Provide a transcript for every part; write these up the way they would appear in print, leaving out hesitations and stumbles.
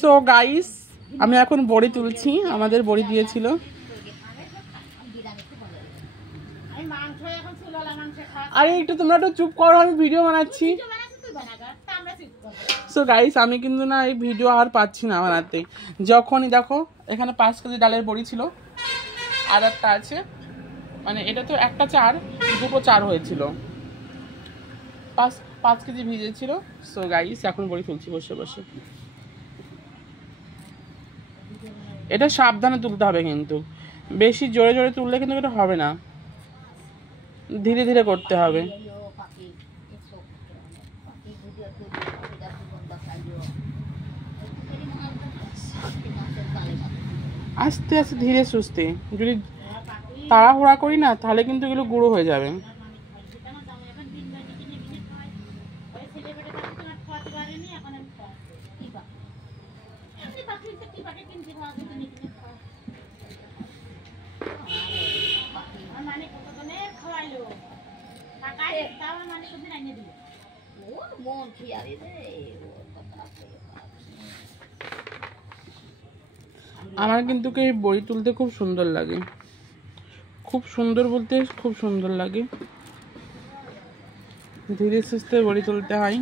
So guys আমি এখন বড়ি তুলছি, আমাদের বড়ি দিয়েছিল। আরে একটু তোমরা একটু চুপ করো, আমি ভিডিও বানাচ্ছি। সো গাইস আমি কিন্তু না এই ভিডিও আর পাচ্ছি না বানাতে। যখনই দেখো এখানে 5 কেজি ডালের বড়ি ছিল, আর একটা আছে, মানে এটা তো একটা চার, দুটো চার হয়েছিল, 5 কেজি ভিজেছিল। সো গাইস এখন বড়ি তুলছি বসে বসে। এটা সাবধানে তুলতে হবে, কিন্তু বেশি জোরে জোরে তুললে কিন্তু এটা হবে না, ধীরে ধীরে করতে হবে। আস্তে আস্তে ধীরে সুস্থে, যদি তাড়াহুড়া করি না তাহলে কিন্তু এগুলো গুঁড়ো হয়ে যাবে। আমার কিন্তু এই বড়ি তুলতে খুব সুন্দর লাগে, খুব সুন্দর বলতে খুব সুন্দর লাগে। ধীরে সুস্থে বড়ি তুলতে হয়,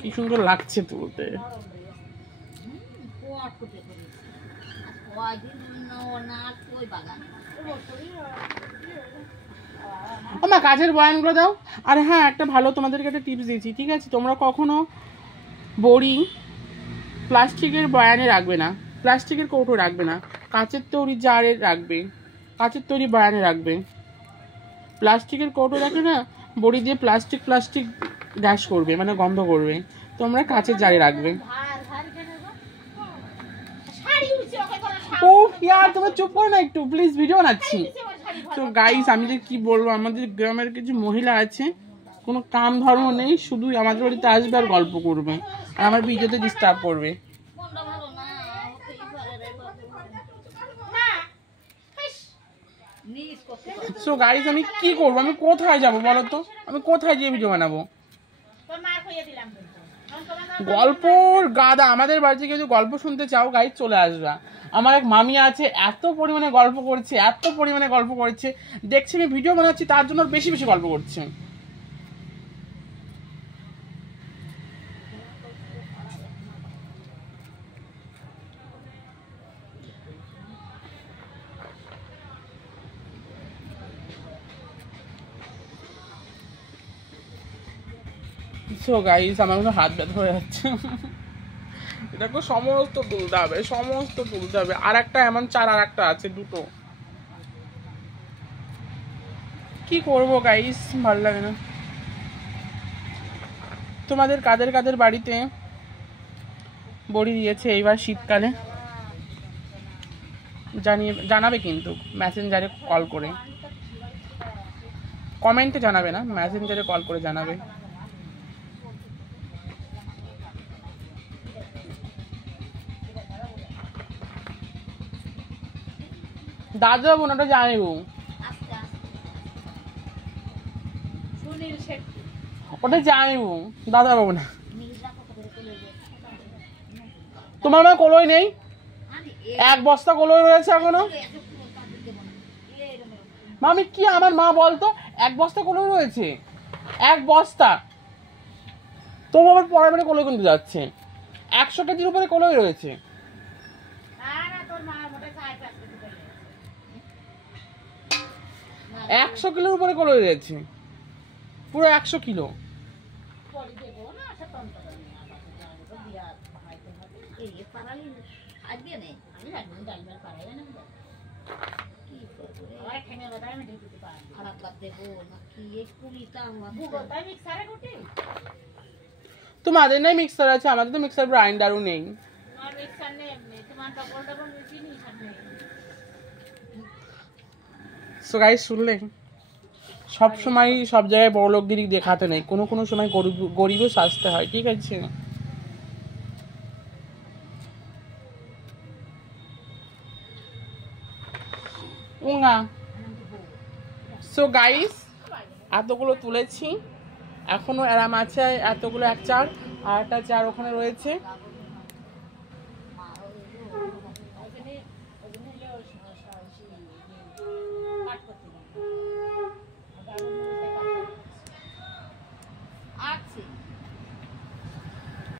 কি সুন্দর লাগছে তুলতে। আমার কাজের বয়ানগুলো দাও। আর হ্যাঁ, একটা ভালো তোমাদেরকে একটা টিপস দিয়েছি, ঠিক আছে? তোমরা কখনো বড়ি প্লাস্টিকের বয়ানে রাখবে না, প্লাস্টিকের কৌটো রাখবে না, কাঁচের তৈরি জারে রাখবে, কাঁচের তৈরি বয়ানে রাখবে। প্লাস্টিকের কৌটো রাখলে না বড়ি দিয়ে প্লাস্টিক গ্যাস করবে, মানে গন্ধ করবে। তোমরা কাঁচের জারে রাখবে। ও ইয়ার তোমরা চুপ করো না একটু প্লিজ, ভিডিও বানাচ্ছি। তো গাইস আমি যে কি বলবো, আমাদের গ্রামের কিছু মহিলা আছে, কোনো কাম ধর্ম নেই, শুধু আমাদের বাড়িতে আসবে আর গল্প করবে, আর আমার ভিডিওতে ডিস্টার্ব করবে। সো গাইস আমি কি করবো, আমি কোথায় যাবো বলো তো, আমি কোথায় গিয়ে ভিডিও বানাবো? গল্পর গাদা, আমাদের বাড়িতে কেউ গল্প শুনতে চাও গাইস চলে আসবা। আমার এক মামি আছে, এত পরিমাণে গল্প করছে, এত পরিমাণে গল্প করছে, দেখছি আমি ভিডিও বানাচ্ছি তার জন্য বেশি বেশি গল্প করছে। সো গাইস আমার কোনো হাত ব্যথা হয়ে যাচ্ছে। এটাকে সমস্ত তুলতে হবে, সমস্ত তুলতে হবে। আর একটা এমন চার, আর একটা আছে, দুটো। কি করবো গাইস, ভালো লাগে না। তোমাদের কাদের কাদের বাড়িতে বড়ি দিয়েছে এইবার শীতকালে জানাবে কিন্তু, মেসেঞ্জারে কল করে, কমেন্টে জানাবে না, মেসেঞ্জারে কল করে জানাবে। দাদা বোন ওটা জানাবো, ওটা জানাবো, দাদা বাবু না। তোমার মা কলই নেই, এক বস্তা কলই রয়েছে এখনো। মামি কি আমার মা বলতো, এক বস্তা কলই রয়েছে, এক বস্তা। তোমার আবার পরে পরে কলই কিনতে যাচ্ছে, 100 কেজির উপরে কলই রয়েছে। 100 কিলোর উপরে কলই রয়েছে, পুরো 100 কিলো। তোমাদের নাই মিক্সার আছে, আমাদের তো মিক্সার গ্রাইন্ডারও নেই। সো গাইস শুনলে, সব সময় সব জায়গায় বড় লোকগিরি দেখাতে নেই, কোনো কোনো সময় গরিবও সাজতে হয়, ঠিক আছে? সো গাইস এতগুলো তুলেছি, এখনও অ্যারাম আছে, এতগুলো এক চার আর একটা চার ওখানে রয়েছে।